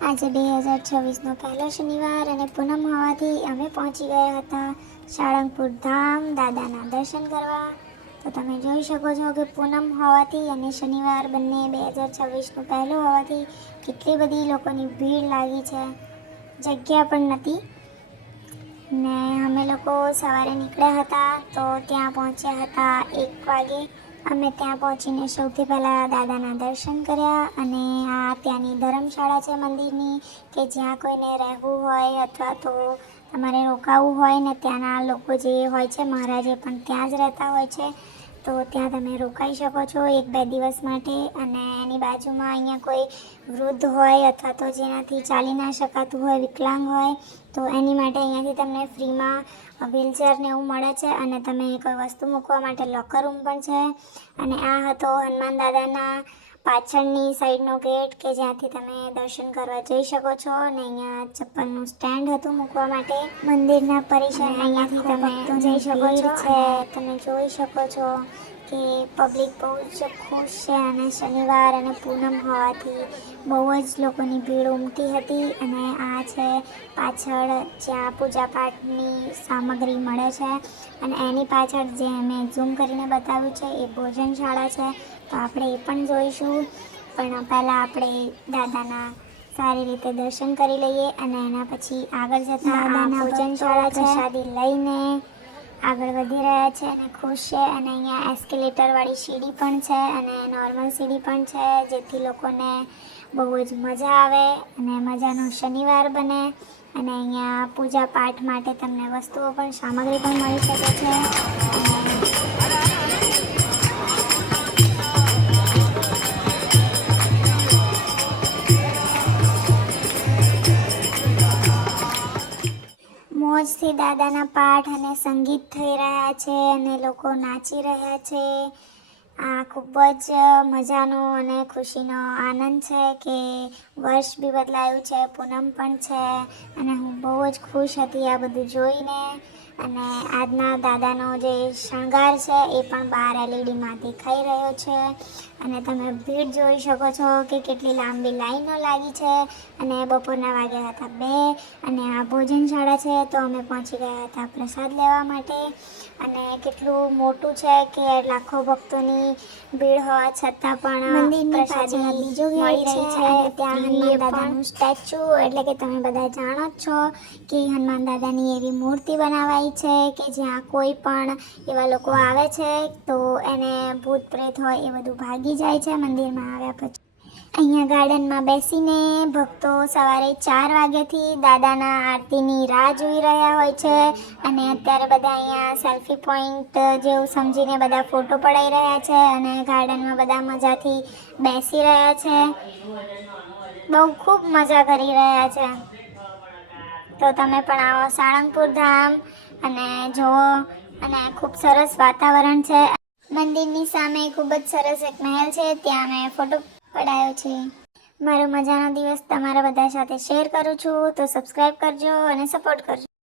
આજે 2026નો પહેલો શનિવાર અને પૂનમ હોવાથી અમે પહોંચી ગયા હતા સાળંગપુર ધામ દાદાના દર્શન કરવા. તો તમે જોઈ શકો છો કે પૂનમ હોવાથી અને શનિવાર બંને 2026નું પહેલું હોવાથી કેટલી બધી લોકોની ભીડ લાગી છે. જગ્યા પણ નથી ને અમે લોકો સવારે નીકળ્યા હતા તો ત્યાં પહોંચ્યા હતા 1 વાગે. અમે ત્યાં પહોંચીને સૌથી પહેલાં દાદાના દર્શન કર્યા અને આ ત્યાંની ધર્મશાળા છે મંદિરની, કે જ્યાં કોઈને રહેવું હોય અથવા તો તમારે રોકાવું હોય ને ત્યાંના લોકો જે હોય છે મહારાજે પણ ત્યાં જ રહેતા હોય છે. તો ત્યાં તમે રોકાઈ શકો છો 1-2 દિવસ માટે. અને એની બાજુમાં અહીંયા કોઈ વૃદ્ધ હોય અથવા તો જેનાથી ચાલી ના શકાતું હોય, વિકલાંગ હોય, તો એની માટે અહીંયાથી તમને ફ્રીમાં વ્હીલચેર ને એવું મળે છે. અને તમે કોઈ વસ્તુ મૂકવા માટે લોકર રૂમ પણ છે. અને આ હતો હનુમાન દાદાના પાછળની સાઈડનો ગેટ, કે જ્યાંથી તમે દર્શન કરવા જઈ શકો છો. અને અહીંયા ચપ્પલનું સ્ટેન્ડ હતું મૂકવા માટે. મંદિરના પરિસરમાં અહીંયાથી તમે જઈ શકો છો. તમે જોઈ શકો છો કે પબ્લિક બહુ જ ખુશ છે. અને શનિવાર અને પૂનમ હોવાથી બહુ જ લોકોની ભીડ ઉમટી હતી. અને આ છે પાછળ જ્યાં પૂજાપાઠની સામગ્રી મળે છે. અને એની પાછળ જે મેં ઝૂમ કરીને બતાવ્યું છે એ ભોજનશાળા છે, તો આપણે એ પણ જોઈશું. પણ પહેલાં આપણે દાદાના સારી રીતે દર્શન કરી લઈએ અને એના પછી આગળ જતાં આ ભોજનશાળા પ્રસાદી લઈને આગળ વધી રહ્યા છે અને ખુશ છે. અને અહીંયા એસ્કેલેટરવાળી સીડી પણ છે અને નોર્મલ સીડી પણ છે, જેથી લોકોને બહુ જ મજા આવે અને મજાનો શનિવાર બને. અને અહીંયા પૂજા પાઠ માટે તમને વસ્તુઓ પણ, સામગ્રી પણ મળી શકે છે. મોજથી દાદાના પાઠ અને સંગીત થઈ રહ્યા છે અને લોકો નાચી રહ્યા છે. આ ખૂબ જ મજાનો અને ખુશીનો આનંદ છે કે વર્ષ બી બદલાયું છે, પૂનમ પણ છે. અને હું બહુ જ ખુશ હતી આ બધું જોઈને. અને આજના દાદાનો જે શણગાર છે એ પણ બહાર એલઈડીમાં દેખાઈ રહ્યો છે. અને તમે ભીડ જોઈ શકો છો કે કેટલી લાંબી લાઈનો લાગી છે. અને બપોરના વાગ્યા હતા 2 અને આ ભોજનશાળા છે, તો અમે પહોંચી ગયા હતા પ્રસાદ લેવા માટે. અને કેટલું મોટું છે કે લાખો ભક્તોની ભીડ હોવા છતાં પણ મંદિરની પ્રસાદી બીજો મળી રહી છે. ત્યાં હનુમાન દાદાનું સ્ટેચ્યુ, એટલે કે તમે બધા જાણો જ છો કે હનુમાન દાદાની એવી મૂર્તિ બનાવાઈ છે કે જ્યાં કોઈ પણ એવા લોકો આવે છે તો એને ભૂત પ્રેત હોય એ બધું ભાગી જાય છે મંદિરમાં આવ્યા પછી. અહીંયા ગાર્ડનમાં બેસીને ભક્તો સવારે 4 વાગ્યાથી દાદાના આરતીની રાહ જોઈ રહ્યા હોય છે. અને અત્યારે બધા અહીંયા સેલ્ફી પોઈન્ટ જેવું સમજીને બધા ફોટો પડાવી રહ્યા છે. અને ગાર્ડનમાં બધા મજાથી બેસી રહ્યા છે, બહુ ખૂબ મજા કરી રહ્યા છે. તો તમે પણ આવો સાળંગપુર ધામ અને જુઓ. અને ખૂબ સરસ વાતાવરણ છે. મંદિરની સામે ખૂબ જ સરસ એક મહેલ છે, ત્યાં મેં ફોટો પડાયો છે. મારો મજાનો દિવસ તમારા બધા સાથે શેર કરું છું, તો સબસ્ક્રાઈબ કરજો અને સપોર્ટ કરજો.